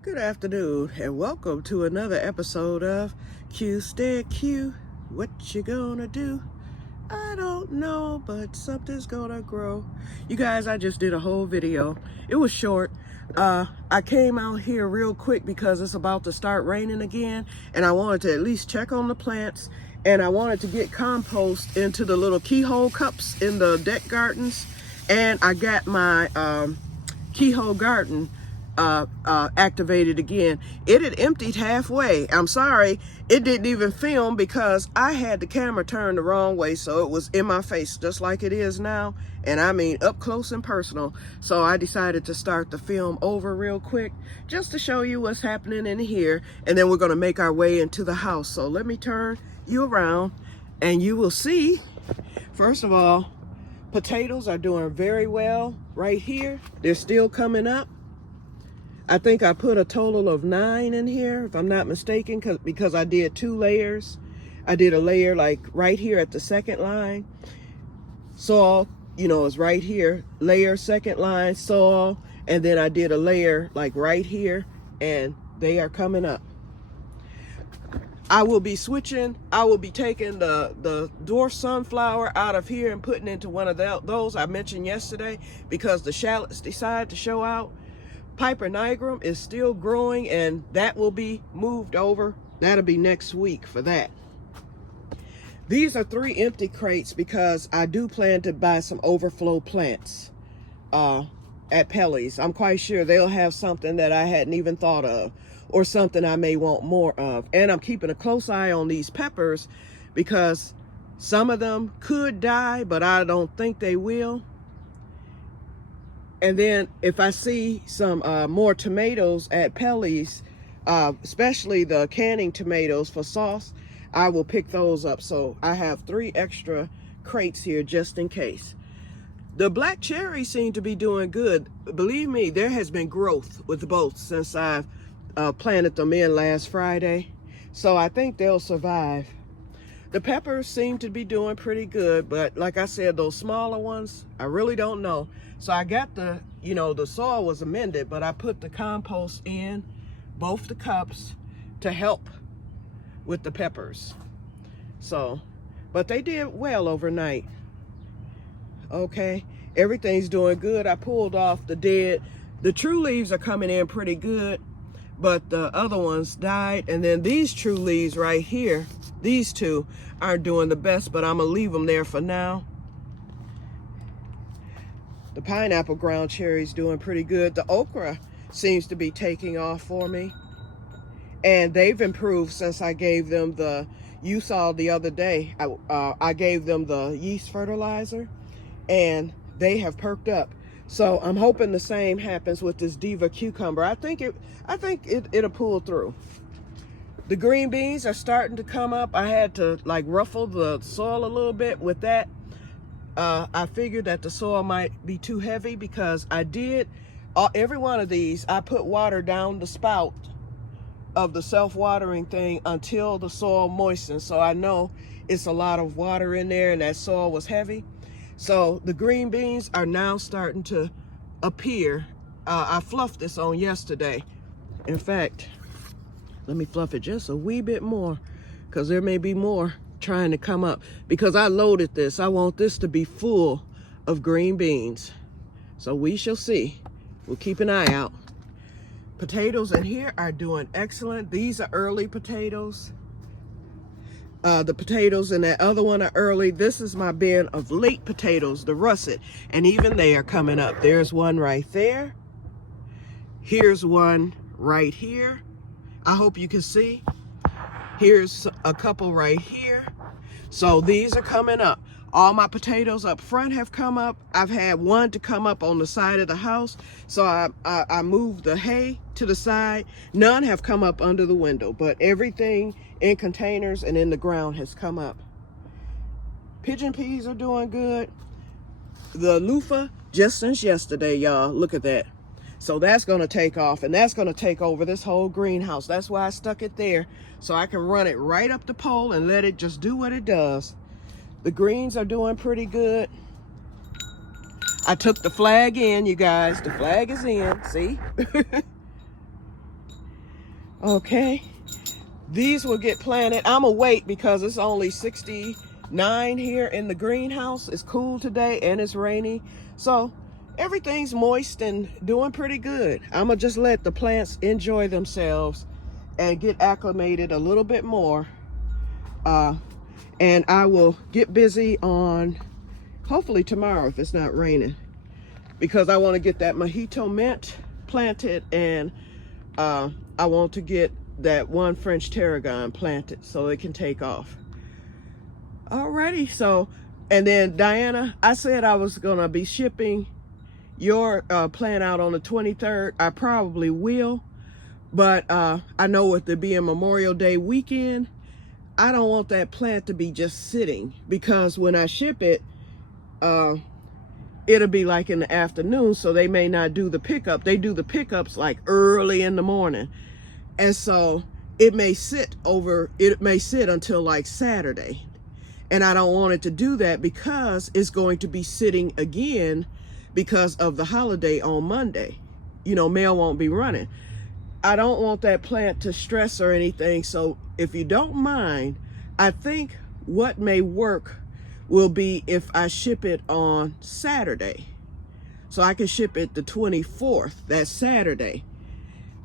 Good afternoon and welcome to another episode of Que-stead-Que. What you gonna do? I don't know, but something's gonna grow. You guys, I just did a whole video. It was short. I came out here real quick because it's about to start raining again, and I wanted to at least check on the plants, and I wanted to get compost into the little keyhole cups in the deck gardens, and I got my keyhole garden activated again. It had emptied halfway. I'm sorry, it didn't even film because I had the camera turned the wrong way, so it was in my face just like it is now, and I mean up close and personal. So I decided to start the film over real quick just to show you what's happening in here, and then we're going to make our way into the house. So let me turn you around and you will see. First of all, potatoes are doing very well right here. They're still coming up. I think I put a total of 9 in here, if I'm not mistaken, because I did 2 layers. I did a layer like right here at the second line. Soil, is right here. Layer, second line, soil. And then I did a layer like right here, and they are coming up. I will be taking the dwarf sunflower out of here and putting into one of those I mentioned yesterday because the shallots decided to show out. Piper nigrum is still growing, and that will be moved over. That'll be next week for that. These are 3 empty crates because I do plan to buy some overflow plants at Pelly's. I'm quite sure they'll have something that I hadn't even thought of, or something I may want more of. And I'm keeping a close eye on these peppers because some of them could die, but I don't think they will. And then if I see some more tomatoes at Pelly's, especially the canning tomatoes for sauce, I will pick those up. So I have 3 extra crates here just in case. The black cherries seem to be doing good. Believe me, there has been growth with both since I've planted them in last Friday. So I think they'll survive. The peppers seem to be doing pretty good, but like I said, those smaller ones, I really don't know. So I got the soil was amended, but I put the compost in both the cups to help with the peppers. So, but they did well overnight. Okay, everything's doing good. I pulled off the true leaves are coming in pretty good, but the other ones died. And then these true leaves right here, these 2 aren't doing the best, but I'm gonna leave them there for now. The pineapple ground cherry's doing pretty good. The okra seems to be taking off for me. And they've improved since I gave them you saw the other day, I gave them the yeast fertilizer, and they have perked up. So I'm hoping the same happens with this diva cucumber. I think it'll pull through. The green beans are starting to come up. I had to like ruffle the soil a little bit with that. I figured that the soil might be too heavy because I did, every one of these, I put water down the spout of the self-watering thing until the soil moistens. So I know it's a lot of water in there and that soil was heavy. So the green beans are now starting to appear. I fluffed this on yesterday. In fact, let me fluff it just a wee bit more because there may be more trying to come up because I loaded this. I want this to be full of green beans. So we shall see. We'll keep an eye out. Potatoes in here are doing excellent. These are early potatoes. The potatoes in that other one are early. This is my bin of late potatoes, the russet, and even they are coming up. There's one right there. Here's one right here. I hope you can see. Here's a couple right here. So these are coming up. All my potatoes up front have come up. I've had one to come up on the side of the house. So I moved the hay to the side. None have come up under the window, but everything in containers and in the ground has come up. Pigeon peas are doing good. The loofah, just since yesterday, y'all, look at that. So that's going to take off, and that's going to take over this whole greenhouse. That's why I stuck it there, so I can run it right up the pole and let it just do what it does. The greens are doing pretty good. I took the flag in, you guys. The flag is in, see? Okay, these will get planted. I'm gonna wait because it's only 69 here in the greenhouse. It's cool today and it's rainy, so everything's moist and doing pretty good. I'm gonna just let the plants enjoy themselves and get acclimated a little bit more, and I will get busy on hopefully tomorrow if it's not raining, because I want to get that mojito mint planted, and I want to get that one French tarragon planted so it can take off. Alrighty, so, and then Diana, I said I was gonna be shipping your plant out on the 23rd. I probably will, but I know with it being Memorial Day weekend, I don't want that plant to be just sitting, because when I ship it, it'll be like in the afternoon, so they may not do the pickup. They do the pickups like early in the morning, and so it may sit until like Saturday, and I don't want it to do that because it's going to be sitting again because of the holiday on Monday. You know, mail won't be running. I don't want that plant to stress or anything, so if you don't mind, I think what may work will be if I ship it on Saturday. So I can ship it the 24th, that Saturday.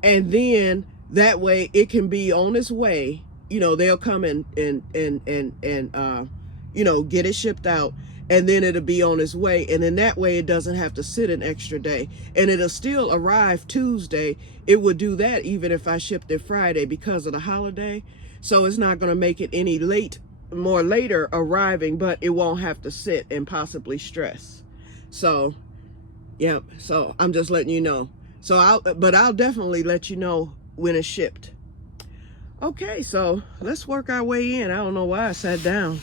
And then that way it can be on its way. You know, they'll come and you know, get it shipped out, and then it'll be on its way. And then that way it doesn't have to sit an extra day. And it'll still arrive Tuesday. It would do that even if I shipped it Friday because of the holiday. So it's not going to make it any more later arriving, but it won't have to sit and possibly stress. So, yeah, so I'm just letting you know. So I'll definitely let you know when it's shipped. Okay, so let's work our way in. I don't know why I sat down.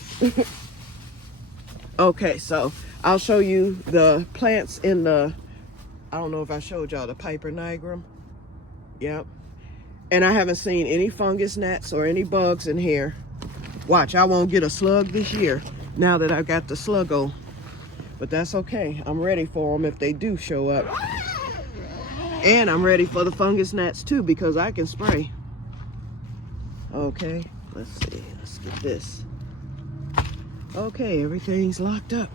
Okay, so I'll show you the plants in the, I don't know if I showed y'all the Piper nigrum. Yep. And I haven't seen any fungus gnats or any bugs in here. Watch, I won't get a slug this year now that I got the sluggo. But that's okay. I'm ready for them if they do show up. And I'm ready for the fungus gnats too, because I can spray. Okay, let's see. Let's get this. Okay, everything's locked up.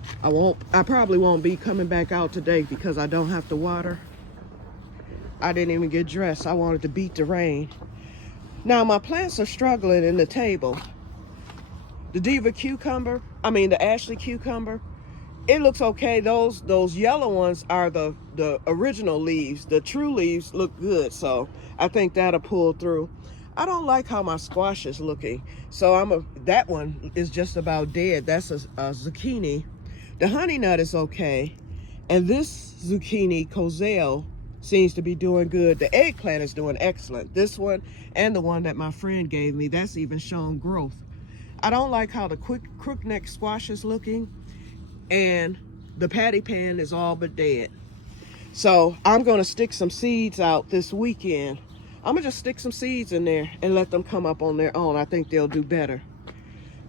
I probably won't be coming back out today because I don't have to water. I didn't even get dressed. I wanted to beat the rain. Now my plants are struggling in the table. The the Ashley cucumber, it looks okay. Those yellow ones are the original leaves. The true leaves look good, so I think that'll pull through. I don't like how my squash is looking, so that one is just about dead. That's a zucchini. The honey nut is okay, and this zucchini cozale seems to be doing good. The eggplant is doing excellent. This one and the one that my friend gave me, that's even shown growth. I don't like how the crookneck squash is looking, and the patty pan is all but dead. So I'm going to stick some seeds out this weekend. I'm going to just stick some seeds in there and let them come up on their own. I think they'll do better.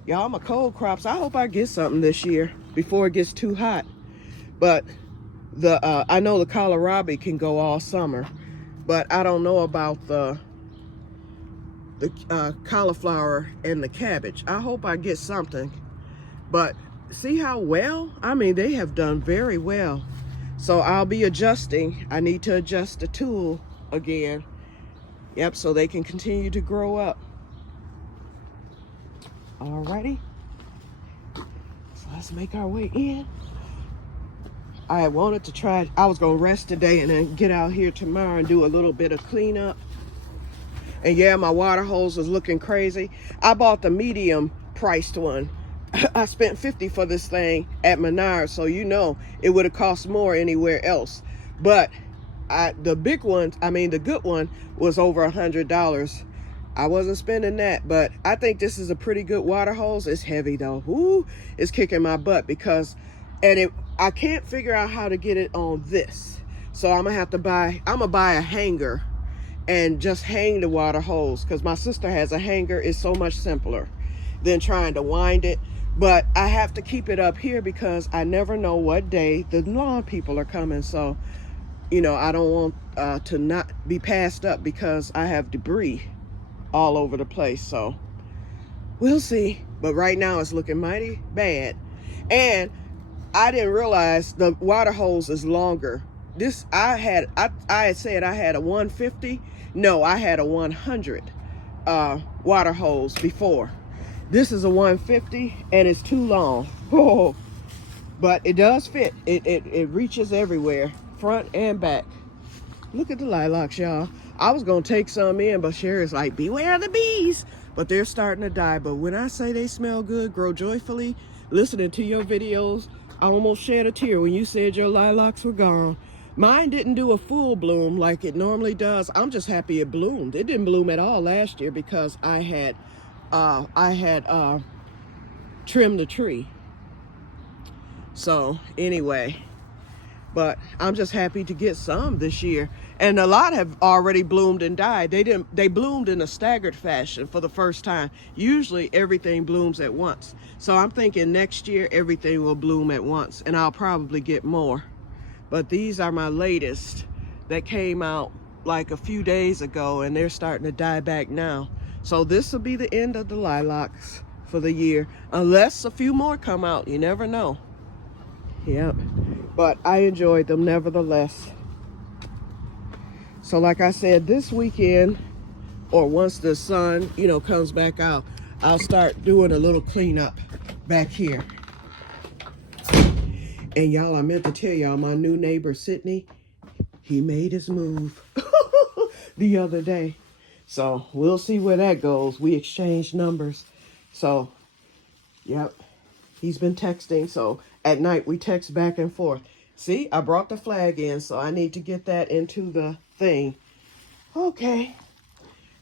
Y'all, my cold crops, I hope I get something this year before it gets too hot. But I know the kohlrabi can go all summer, but I don't know about the cauliflower and the cabbage. I hope I get something. But see how well? I mean, they have done very well. So I'll be adjusting. I need to adjust the tool again. Yep, so they can continue to grow up. Alrighty. So let's make our way in. I wanted to try, I was gonna rest today and then get out here tomorrow and do a little bit of cleanup. And yeah, my water hose is looking crazy. I bought the medium priced one. I spent $50 for this thing at Menards, so you know it would have cost more anywhere else. But the big one, the good one, was over $100. I wasn't spending that, but I think this is a pretty good water hose. It's heavy though. Ooh, it's kicking my butt because, I can't figure out how to get it on this. So I'm gonna buy a hanger and just hang the water hose, because my sister has a hanger. It's so much simpler than trying to wind it. But I have to keep it up here because I never know what day the lawn people are coming. So, you know, I don't want to not be passed up because I have debris. all over the place. So we'll see. But right now it's looking mighty bad. And I didn't realize the water hose is longer. This, I had said I had a 150. No, I had a 100 water hose before. This is a 150 and it's too long. Oh, but it does fit. It reaches everywhere, front and back. Look at the lilacs, y'all. I was gonna take some in, but Sherry's like, beware the bees. But they're starting to die. But when I say they smell good, grow joyfully, listening to your videos, I almost shed a tear when you said your lilacs were gone. Mine didn't do a full bloom like it normally does. I'm just happy it bloomed. It didn't bloom at all last year because I had trimmed the tree. So anyway, but I'm just happy to get some this year. And a lot have already bloomed and died. They bloomed in a staggered fashion for the first time. Usually everything blooms at once. So I'm thinking next year everything will bloom at once and I'll probably get more. But these are my latest that came out like a few days ago and they're starting to die back now. So this will be the end of the lilacs for the year, unless a few more come out. You never know. Yep. But I enjoyed them nevertheless. So like I said, this weekend, or once the sun, comes back out, I'll start doing a little cleanup back here. And y'all, I meant to tell y'all, my new neighbor, Sydney, he made his move the other day. So we'll see where that goes. We exchanged numbers. So, yep, he's been texting. So at night we text back and forth. See, I brought the flag in, so I need to get that into the thing. Okay.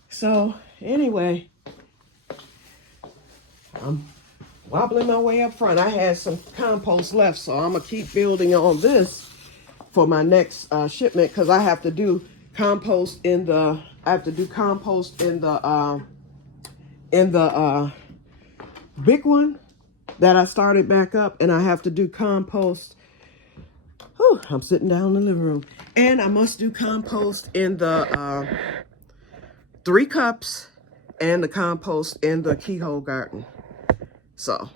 So anyway, I'm wobbling my way up front. I had some compost left, so I'm gonna keep building on this for my next shipment, because I have to do compost in the big one that I started back up, and I have to do compost. Whew, I'm sitting down in the living room, and I must do compost in the 3 cups and the compost in the keyhole garden. So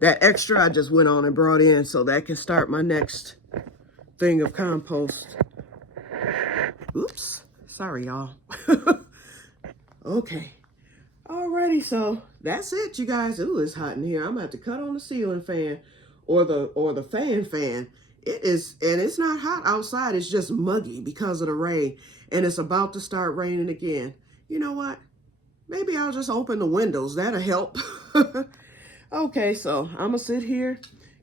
that extra I just went on and brought in so that can start my next thing of compost. Oops, sorry y'all. Okay, alrighty, so that's it, you guys. Ooh, it's hot in here. I'm gonna have to cut on the ceiling fan or the fan. It is, and it's not hot outside. It's just muggy because of the rain, and it's about to start raining again. You know what? Maybe I'll just open the windows. That'll help. Okay, so I'm gonna sit here,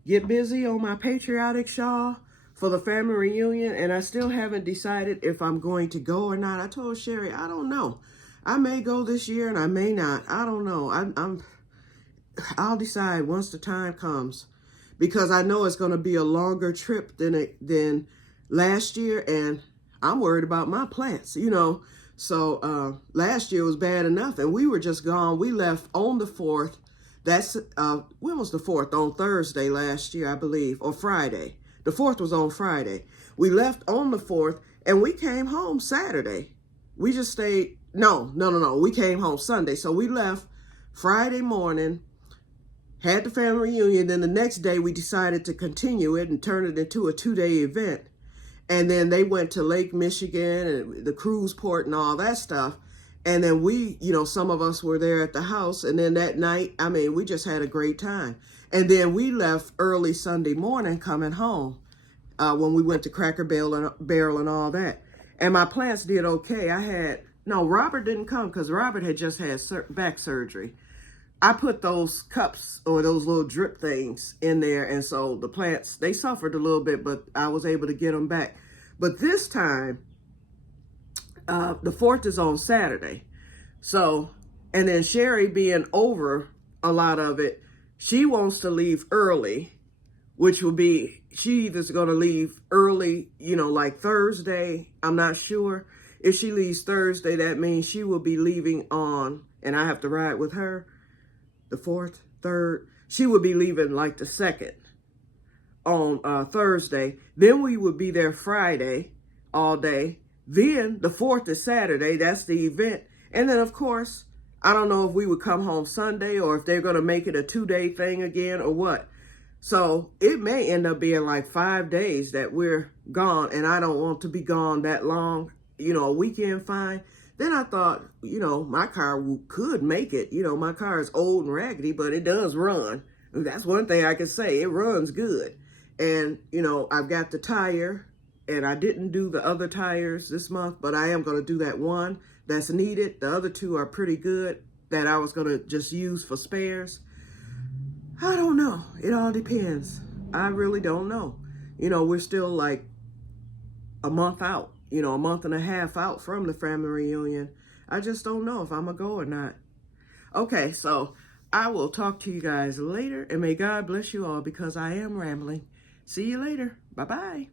get busy on my patriotic shawl for the family reunion, and I still haven't decided if I'm going to go or not. I told Sherry, I don't know. I may go this year and I may not. I don't know. I'll decide once the time comes, because I know it's going to be a longer trip than last year, and I'm worried about my plants, So last year was bad enough, and we were just gone. We left on the 4th. That's, when was the 4th? On Thursday last year, I believe, or Friday. The 4th was on Friday. We left on the 4th, and we came home Saturday. We just stayed, no. We came home Sunday. So we left Friday morning, had the family reunion. Then the next day, we decided to continue it and turn it into a 2-day event. And then they went to Lake Michigan and the cruise port and all that stuff. And then we, some of us were there at the house. And then that night, we just had a great time. And then we left early Sunday morning coming home when we went to Cracker Barrel and all that. And my plants did okay. Robert didn't come because Robert had just had back surgery. I put those cups or those little drip things in there. And so the plants, they suffered a little bit, but I was able to get them back. But this time, the 4th is on Saturday. So, and then Sherry being over a lot of it, she wants to leave early, which will be, she either's going to leave early, like Thursday. I'm not sure. If she leaves Thursday, that means she will be leaving on, and I have to ride with her, the 4th, 3rd. She would be leaving like the 2nd on Thursday. Then we would be there Friday all day. Then the 4th is Saturday. That's the event. And then, of course, I don't know if we would come home Sunday or if they're going to make it a 2-day thing again or what. So it may end up being like 5 days that we're gone, and I don't want to be gone that long. You know, a weekend, fine. Then I thought, you know, my car could make it. You know, my car is old and raggedy, but it does run. That's one thing I can say. It runs good. And, you know, I've got the tire, and I didn't do the other tires this month, but I am going to do that one that's needed. The other two are pretty good that I was going to just use for spares. I don't know. It all depends. I really don't know. You know, we're still like a month out, you know, a month and a half out from the family reunion. I just don't know if I'm going to go or not. Okay, so I will talk to you guys later, and may God bless you all because I am rambling. See you later. Bye-bye.